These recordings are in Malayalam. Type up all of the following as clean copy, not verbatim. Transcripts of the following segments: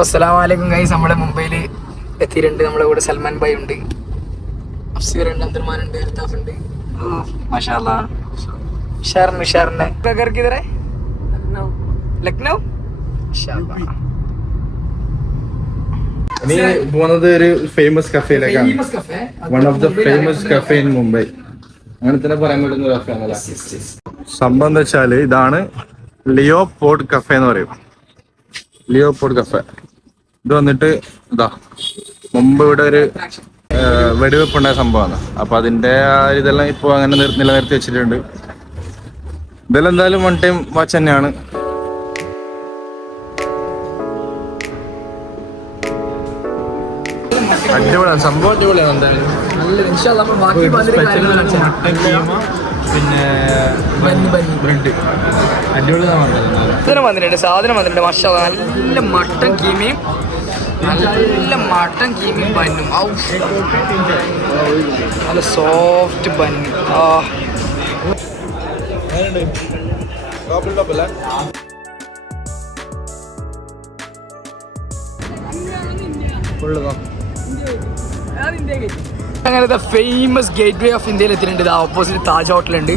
Assalamualaikum guys, നമ്മുടെ മുംബൈയിൽ എത്തിയിട്ടുണ്ട്. നമ്മുടെ കൂടെ സൽമാൻ ഭായി ഉണ്ട്, അഫ്സീർ ഉണ്ട്, അബ്ദുറഹ്മാൻ ഉണ്ട്, അൽതാഫ് ഉണ്ട്. മാഷാഅല്ലാ നിഷാറിനെ घर किधर है? ലക്നൗ. ഇനി പോകുന്നത് ഒരു ഫേമസ് കഫേയിലേക്കാണ്. One of the famous cafe in Mumbai. അങ്ങനെ തന്നെ പറയാൻ പറ്റുന്ന ഒരു കഫേ ആണല്ലോ. സംഭവം എന്താ വെച്ചാല് ഇതാണ് ലിയോ പോഡ് കഫേ എന്ന് പറയും. Leo pod cafe. ഇത് വന്നിട്ട് ഇതാ മുമ്പ് ഇവിടെ ഒരു വെടിവെപ്പ് ഉണ്ടായ സംഭവമാണ്. അപ്പൊ അതിന്റെ ആ ഇതെല്ലാം ഇപ്പൊ അങ്ങനെ നിലനിർത്തി വെച്ചിട്ടുണ്ട്. ഇതെല്ലാം എന്തായാലും വൺ ടൈം വാച്ച് തന്നെയാണ്. അടിപൊളിയാണ് സംഭവം, അടിപൊളിയാണ് എന്തായാലും. പിന്നെ വന്നിട്ടുണ്ട്, സാധനം വന്നിട്ടുണ്ട്. മാഷാഅല്ലാ നല്ല മട്ടൻ കീമയും ബന്നും, നല്ല സോഫ്റ്റ് ബന്ന്. അങ്ങനത്തെ ഫേമസ് ഗേറ്റ് വേ ഓഫ് ഇന്ത്യയിൽ എത്തിയിട്ടുണ്ട്. ഇത് ഓപ്പോസിറ്റ് താജ് ഹോട്ടലുണ്ട്.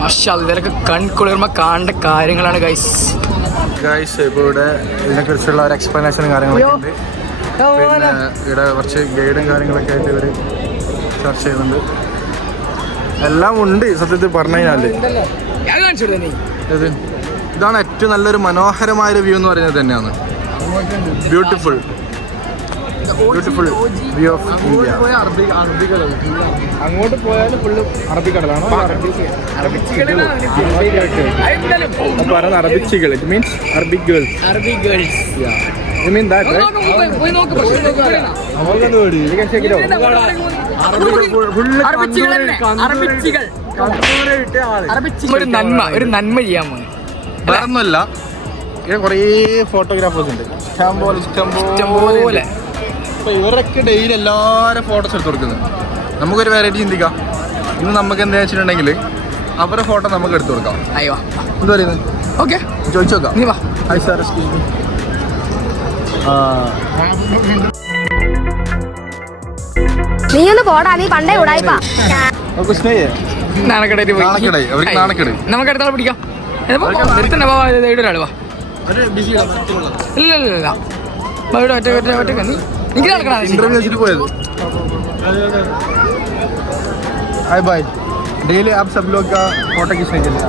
മാഷാഅല്ലാ ഇതിലൊക്കെ കൺകുളിർമ കാണേണ്ട കാര്യങ്ങളാണ് ഗൈസ്. ഇപ്പൊ ഇവിടെ ഇതിനെ കുറിച്ചുള്ള ഒരു എക്സ്പ്ലനേഷനും കാര്യങ്ങളൊക്കെ ഉണ്ട്. പിന്നെ ഇവിടെ കുറച്ച് ഗൈഡും കാര്യങ്ങളൊക്കെ ആയിട്ട് ഇവര് ചർച്ച ചെയ്യുന്നുണ്ട്. എല്ലാം ഉണ്ട് സത്യത്തിൽ പറഞ്ഞു കഴിഞ്ഞാല്. ഇതാണ് ഏറ്റവും നല്ലൊരു മനോഹരമായൊരു വ്യൂ എന്ന് പറയുന്നത് തന്നെയാണ്. Beautiful view of India. അങ്ങോട്ട് പോയാലും ഫുള്ള് അറബിക്കടലാണോ? പറയുന്ന അറബിച്ചികൾ. It means Arabic girls. You mean that, right? ഒരു നന്മ ചെയ്യാൻ പോകുന്നു. വേറൊന്നുമല്ല, ഇവിടെ കുറേ ഫോട്ടോഗ്രാഫേഴ്സ് ഉണ്ട്, ഇഷ്ടംപോലെ. അപ്പൊ ഇവരൊക്കെ ഡെയിലി എല്ലാവരും ഫോട്ടോസ് എടുത്ത് കൊടുക്കുന്നത്. നമുക്കൊരു വെറൈറ്റി ചിന്തിക്കാം. ഇന്ന് നമുക്ക് എന്താ വെച്ചിട്ടുണ്ടെങ്കിൽ അവരുടെ ഫോട്ടോ നമുക്ക് എടുത്തു കൊടുക്കാം. അയ്യോ എന്താ പറയുന്നത്? ഓക്കെ, ചോദിച്ചു നോക്കാം. നീ വാ. Hi sir, excuse me. നീ ഒന്ന് പോടാ, നീ പണ്ടേ ഉടായിപ്പാ. നാണക്കേടായിട്ട് പോയി. അവർക്ക് നാണക്കേട്. നമുക്ക് അടുത്ത ആൾ പിടിക്കാം. ഒരാൾ വാ. ഇല്ല ഇന്റർവ്യൂ വെച്ചിട്ട് പോയത്. Hi bye. Daily app sub log കാ ഫോട്ടോ खींचने के लिए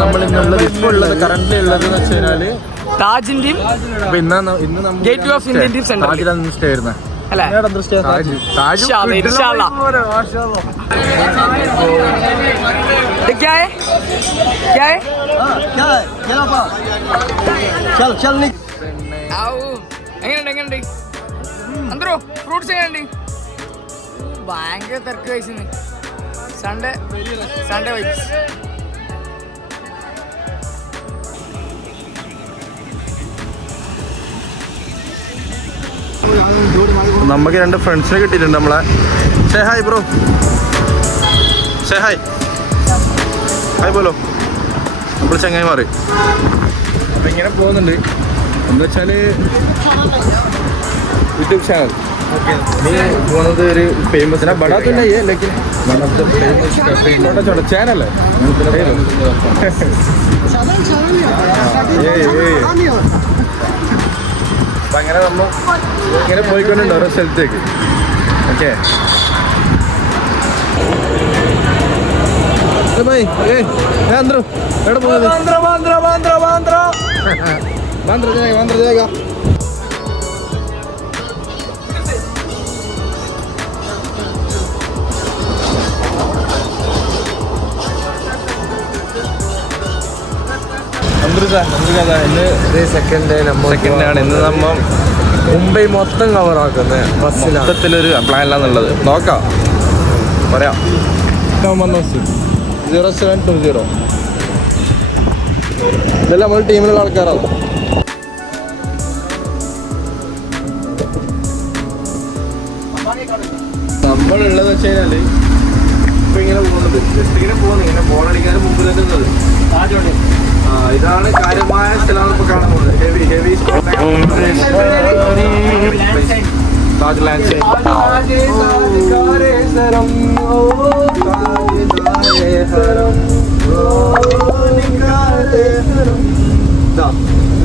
നമ്മൾ ഇന്നുള്ളത് ഇപ്പോൾ ഉള്ളത് കറന്റ് ഉള്ളത് എന്ന് വെച്ച് കഴിഞ്ഞാല് താജിന്റെയും gateway of Indian centre. താജിലാണ് സ്റ്റേ വരുന്നത് അല്ലേ? എങ്ങനെയുണ്ട് അന്തരോ? ഫ്രൂട്ട്സ് എങ്ങനെയുണ്ട്? ഭയങ്കര തിരക്ക് കഴിച്ചു. Sunday vibes. നമുക്ക് രണ്ട് ഫ്രണ്ട്സിനെ കിട്ടിയിട്ടുണ്ട് നമ്മളെ. Say hi bro, say hi. Hi പോലോ. നമ്മൾ ചങ്ങായി മാറി. അപ്പം ഇങ്ങനെ പോകുന്നുണ്ട്. എന്താ വെച്ചാൽ യൂട്യൂബ് ചാനൽ പോകുന്നത് ഒരു ഫേമസ് ബടാത്തല്ല one of the famous cafe. ചോട്ടാ ചാനൽ അപ്പം അങ്ങനെ നമ്മൾ ഇങ്ങനെ പോയിക്കൊണ്ടുണ്ട് ഓരോ സ്ഥലത്തേക്ക്. ഓക്കെ എവിടെ പോകുന്നത്? സെക്കൻഡാണ് ഇന്ന് നമ്മൾ മുംബൈ മൊത്തം കവർ ആക്കുന്നത്. മൊത്തത്തിലൊരു പ്ലാനിലാന്നുള്ളത്. നോക്കാം, പറയാം. 0720 ഇതെല്ലാം നമ്മൾ ടീമിലുള്ള ആൾക്കാരാണ്. നമ്മളുള്ളത് വെച്ച് കഴിഞ്ഞാല് ഇപ്പൊ ഇങ്ങനെ പോകുന്നത് ജസ്റ്റ് ഇങ്ങനെ പോകുന്നത്, ഇങ്ങനെ ബോൾ അടിക്കാനും മുമ്പ് തരുന്നത് താജോടെ ഇതാണ് കാര്യമായ സ്ഥലമാണ് ഇപ്പൊ കാണാൻ പോകുന്നത്. ഹെവി താജ് ലാൻഡ്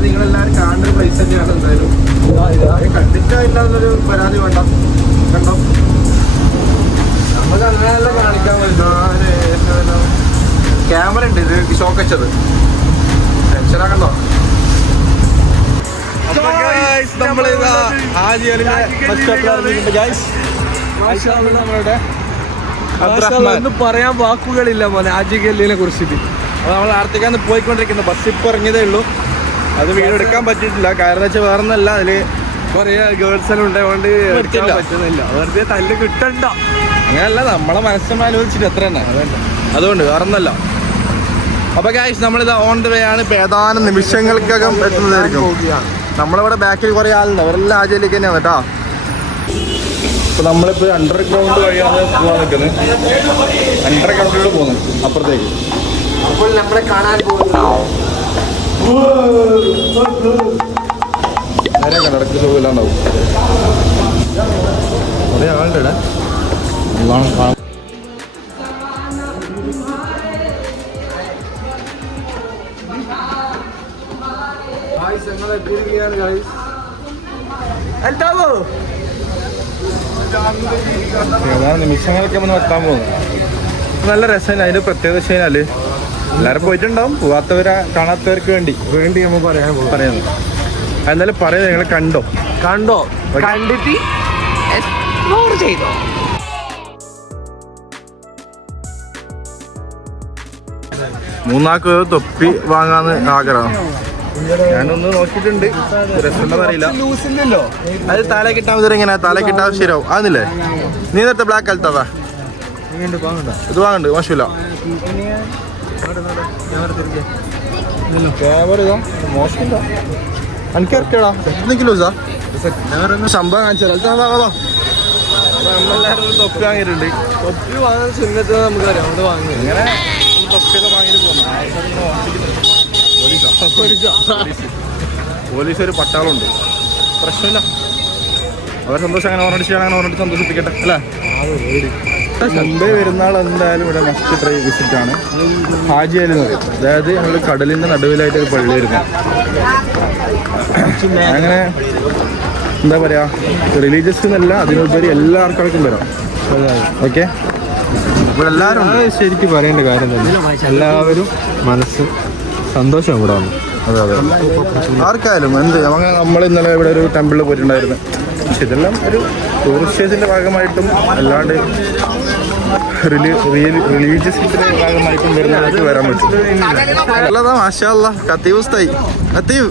നിങ്ങളെല്ലാരും കാണുന്ന ഒരു പ്ലേസ് തന്നെയാണ്. എന്തായാലും കണ്ടിട്ടില്ലാന്നൊരു പരാതി വേണ്ട. കണ്ടോ, നമുക്ക് അങ്ങനെയല്ല കാണിക്കാൻ പറ്റും. ക്യാമറ ഉണ്ട്, ഇത് ഷോക്ക് വെച്ചത്. ടെൻഷനാക്കണ്ടോ? നമ്മളിതാ ഒന്നും പറയാൻ വാക്കുകളില്ല മോനെ ഹാജി ഗല്ലിനെ കുറിച്ചിട്ട്. അപ്പോൾ നമ്മൾ ആർത്തിക്കാന്ന് പോയിക്കൊണ്ടിരിക്കുന്നു. ബസ് ഇപ്പോൾ ഇറങ്ങിയതേ ഉള്ളൂ. അത് വീഡിയോ എടുക്കാൻ പറ്റിയിട്ടില്ല. കാരണം വെച്ചാൽ വേറെ ഒന്നല്ല, അതിൽ കുറേ ഗേൾസ് എല്ലാം ഉണ്ടായതുകൊണ്ട് എടുക്കാൻ പറ്റുന്നില്ല. വെറുതെ തല്ല് കിട്ടണ്ട. അങ്ങനെയല്ല, നമ്മളെ മനസ്സിനെ ആലോചിച്ചിട്ട് എത്ര തന്നെ അതുകൊണ്ട് വേറെ ഒന്നല്ല. അപ്പോൾ ഗൈസ് നമ്മളിത് ഓൺ ദ വേ ആണ്. ഏതാനും നിമിഷങ്ങൾക്കകം എത്തുന്നതായിരിക്കും. നമ്മളിവിടെ ബാക്കിൽ കുറേ ആളുണ്ട്, അവരെല്ലാം ആജയിലേക്ക് തന്നെയാണ് കേട്ടോ. ഇപ്പോൾ നമ്മളിപ്പോൾ അണ്ടർഗ്രൗണ്ട് വഴിയാണ് പോകാൻ നിൽക്കുന്നത്. അണ്ടർഗ്രൗണ്ടിലൂടെ പോകുന്നത് അപ്പുറത്തേക്ക്. അപ്പോൾ നമ്മളെ കാണാൻ പോകുന്നു. നേരെ കടക്ക് സുഖമില്ലാണ്ടാവും. കുറേ ആളുണ്ട് ഇവിടെ. ഏതാനും നിമിഷങ്ങളൊക്കെ നമ്മൾ എത്താൻ പോകുന്നു. നല്ല രസമാണ്. അതിൻ്റെ പ്രത്യേകത വെച്ച് കഴിഞ്ഞാൽ എല്ലാവരും പോയിട്ടുണ്ടാവും, പോവാത്തവരെ കാണാത്തവർക്ക് വേണ്ടി നമ്മൾ പറയുന്നത്. എന്നാലും പറയുന്നത് നിങ്ങൾ കണ്ടോ കണ്ടിട്ട് എക്സ്പ്ലോർ ചെയ്തോ. മൂന്നാൾക്ക് തൊപ്പി വാങ്ങാന്ന് ആഗ്രഹം. ഞാനൊന്ന് നോക്കിയിട്ടുണ്ട്, രസമുണ്ടെന്ന് അറിയില്ല. അത് തല കിട്ടാൻ മതി. എങ്ങനെ തല കിട്ടാൻ ശരിയാവും ആന്നില്ലേ? നീ നേരത്തെ ബ്ലാക്ക് അൽത്തവാ ഇത് വാങ്ങണ്ട്, മോശമില്ല. മോശമില്ല, എനിക്ക് ഇറക്കടാ. എന്തെങ്കിലും സംഭവം കാണിച്ചാൽ നമ്മളെല്ലാവരും തൊപ്പി വാങ്ങിയിട്ടുണ്ട്. തൊപ്പി വാങ്ങാൻ സുന്നത്ത് നമുക്കറിയാം, അത് വാങ്ങി. ഇങ്ങനെ തൊപ്പിയൊക്കെ വാങ്ങിയിട്ട് പോകുന്നു. പോലീസ് ഒരു പട്ടാളുണ്ട്, പ്രശ്നമില്ല. അവർ സന്തോഷം അങ്ങനെ ഓർമ്മിച്ച് സന്തോഷിപ്പിക്കട്ടെ അല്ലേ. മുംബൈ വരുന്നാൾ എന്തായാലും ഇവിടെ മസ്റ്റ് ട്രൈ വിസിറ്റ് ആണ് ഹാജി അലി എന്ന് പറയും. അതായത് നമ്മൾ കടലിൻ്റെ നടുവിലായിട്ട് ഒരു പള്ളി വരുന്നത്. അങ്ങനെ എന്താ പറയുക, റിലീജിയസ് എന്നല്ല, അതിനുപരി എല്ലാ ആൾക്കാർക്കും വരാം. ഓക്കെ, ഇവിടെ എല്ലാവരും ശരിക്കും പറയേണ്ട കാര്യം തന്നെ. എല്ലാവരും മനസ്സ് സന്തോഷം ഇവിടെ വന്നു. അതെ അതെ, ആർക്കായാലും എന്ത്. നമ്മൾ ഇന്നലെ ഇവിടെ ഒരു ടെമ്പിളിൽ പോയിട്ടുണ്ടായിരുന്നു. പക്ഷെ ഇതെല്ലാം ഒരു ടൂറിസ്റ്റേഴ്സിൻ്റെ ഭാഗമായിട്ടും അല്ലാണ്ട് റിലീജിയസിൻ്റെ ഭാഗമായിട്ടും വരുന്നവർക്ക് വരാൻ പറ്റും. നല്ലതാ, മാഷാ അല്ലാ. കത്തീവ് ഉസ്തായി, കത്തീവ്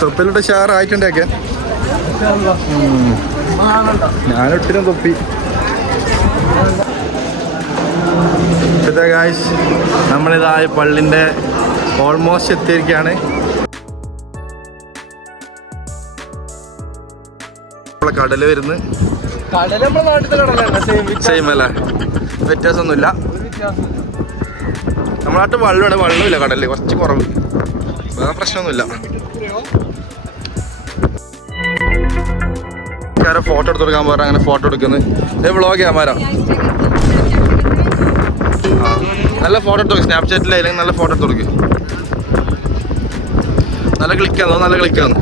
തൊപ്പിലിട്ട് ഷാറായിട്ടുണ്ടൊക്കെ. ഞാനൊട്ടിനും തൊപ്പി. ഗായ്സ്, നമ്മളിതാ പള്ളിൻ്റെ ഓൾമോസ്റ്റ് എത്തിയിരിക്കുകയാണ്. കടല് വരുന്നത് കടൽ നമ്മുടെ നാട്ടിലത്തെ കടലാണ്. സെയിം അല്ലേ, വ്യത്യാസമൊന്നുമില്ല. നമ്മുടെ നാട്ടിൽ വെള്ളമില്ല കടലിൽ, കുറച്ച് കുറവ്. വേറെ പ്രശ്നമൊന്നുമില്ല. ഫോട്ടോ എടുത്ത് കൊടുക്കാൻ പറഞ്ഞാൽ അങ്ങനെ ഫോട്ടോ എടുക്കുന്നത്. ഇത് വ്ളോഗ് ക്യാമറ. നല്ല ഫോട്ടോ എടുത്ത് കൊടുക്കും. സ്നാപ്ചാറ്റിലായാലും നല്ല ഫോട്ടോ എടുത്ത് കൊടുക്കുക. നല്ല ക്ലിക്കാന്നോ, നല്ല ക്ലിക്കാന്ന്.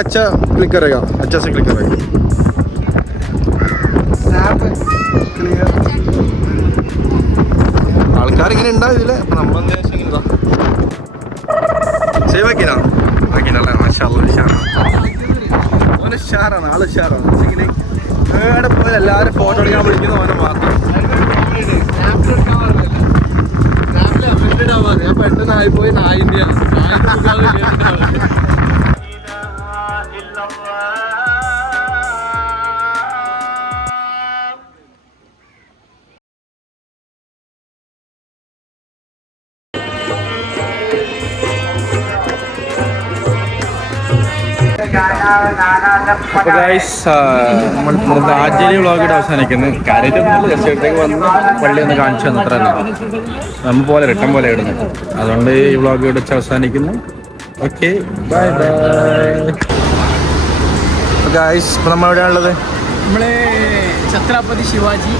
अच्छा क्लिक करेगा, अच्छा से क्लिक करेगा. ആൾക്കാർ ഇങ്ങനെ ഉണ്ടാവില്ല. അപ്പൊ നമ്മളെന്താ ഇങ്ങനെ സേവ് ആക്കിനാ ആക്കിനല്ലേ. ഓന് ഷാറാണ്, ആള് ഷാറാണ്. പക്ഷെങ്കിൽ ഏടെ പോയി എല്ലാവരും ഫോട്ടോ എടുക്കാൻ വിളിക്കുന്ന ഓനെ മാത്രം. ഞാൻ പെട്ടെന്ന് ആയിപ്പോയി. നായിൻ്റെ അപ്പൊ ഗൈസ് നമ്മൾ ഇന്നത്തെ ആദ്യ വ്ളോഗിട്ട് അവസാനിക്കുന്നു. കാര്യമായിട്ട് ജസ്റ്റേക്ക് വന്ന് പള്ളി ഒന്ന് കാണിച്ചു തന്നു അത്ര തന്നെ. നമ്മൾ പോലെ റിട്ടേൺ പോലെ ഇടുന്നത്. അതുകൊണ്ട് ഈ വ്ളോഗ് ഇവിടെ വെച്ച് അവസാനിക്കുന്നു. Okay bye bye. ഗൈസ് ഇപ്പൊ നമ്മൾ എവിടെയാണുള്ളത്? നമ്മള് Chhatrapati Shivaji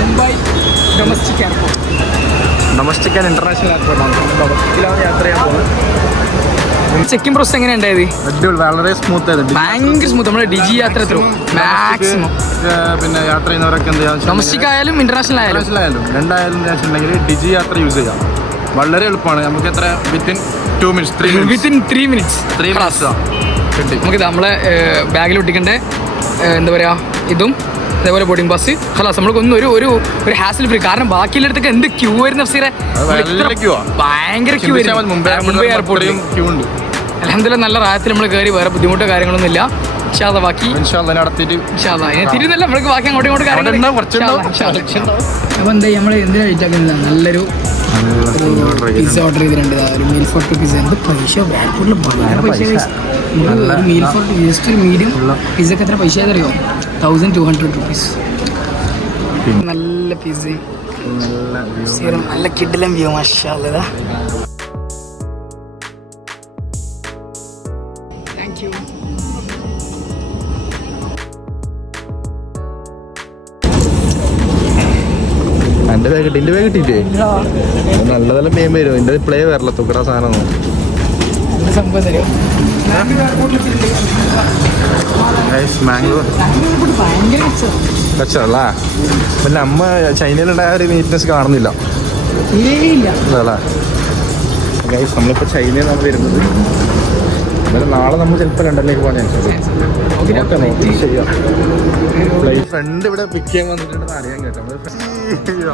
Mumbai domestic airport. Domestic and international എയർപോർട്ടാണ്. ഡൊമസ്റ്റിക്കിലാണ് യാത്ര ചെയ്യാൻ പോകുന്നത്. ചെക്കിംഗ് പ്രോസസ് എങ്ങനെ ഉണ്ടായത്? അടിപൊളി, വളരെ സ്മൂത്ത് ആയിരുന്നു. ഭയങ്കര സ്മൂത്ത്. നമ്മള് ഡിജി യാത്ര മാക്സിമം പിന്നെ യാത്ര ചെയ്യുന്നവരൊക്കെ എന്ത് ചെയ്യാം, ഡൊമസ്റ്റിക് ആയാലും ഇന്റർനാഷണൽ ആയാലും രണ്ടായാലും വെച്ചിട്ടുണ്ടെങ്കിൽ ഡിജി യാത്ര യൂസ് ചെയ്യാം. വളരെ എളുപ്പമാണ്. നമുക്ക് എത്ര within 2 minutes 3 minutes within 3 minutes കിട്ടി. നമുക്ക് നമ്മളെ ബാഗിൽ ഒട്ടിക്കേണ്ട എന്താ പറയാ ഇതും അതേപോലെ ബോർഡിംഗ് പാസ് ഹലാസ്. നമ്മൾക്കൊന്നും ഒരു ഹാസിൽ ഫ്രീ. കാരണം ബാക്കിയുള്ളടത്തൊക്കെ എന്ത് ക്യൂ ആയിരുന്നു അഫ്സീറെ. ഭയങ്കര ക്യൂ ആയിരുന്നു മുംബൈ എയർപോർട്ടിൽ. ക്യൂ ഉണ്ട്. അൽഹംദുലില്ലാ നല്ല റായത്തിൽ നമ്മൾ കയറി. വേറെ ബുദ്ധിമുട്ടോ കാര്യങ്ങളൊന്നും ഇല്ല. ബാക്കി തിരുന്നല്ല നമ്മൾക്ക് ബാക്കി അങ്ങോട്ടും ഇങ്ങോട്ടും കാര്യങ്ങൾ. അപ്പോൾ എന്താ നമ്മൾ എന്തിനാ വെയിറ്റ് ആക്കുന്നത്? നല്ലൊരു പിസ്സ ഓർഡർ ചെയ്തിട്ടുണ്ട്. ഒരു മീൽ ഫോർ 2 പിസ്സ. എന്ത് പൈസ ബാങ്കൂട്ടിൽ വളരെ പൈസ. ഒരു മീൽ ഫോർ ജസ്റ്റ് ഒരു മീഡിയം പിസ്സക്ക് എത്ര പൈസ അറിയോ? 1200 rupees. നല്ല പിസ്സ, നല്ല കിഡിലം വ്യൂ. മാഷാഅല്ലാ. Thank you. എന്റെ ബാഗ് കിട്ടി. എന്റെ ബാഗ് കിട്ടിയിട്ടേ നല്ല നല്ല മെയിൻ വരും. എന്റെ പ്ലേ വരല തുക്കട സാധനം സംഭവം തരും. മാംഗോ കച്ചറല്ലേ. പിന്നെ അമ്മ ചൈനയിലുണ്ടായ ഒരു നീറ്റ്നെസ് കാണുന്നില്ല അല്ലേ ഗൈസ്. നമ്മളിപ്പോൾ ചൈനയിൽ നമ്മൾ വരുന്നത്. എന്നാലും നാളെ നമ്മൾ ചിലപ്പോൾ ലണ്ടനിലേക്ക് പോകാൻ ചാൻസ് ചെയ്യാം. ഫ്രണ്ട് ഇവിടെ പിക്ക് ചെയ്യാൻ വന്നിട്ടുണ്ടെന്ന് അറിയാൻ കേട്ടോ. മറക്കല്ല.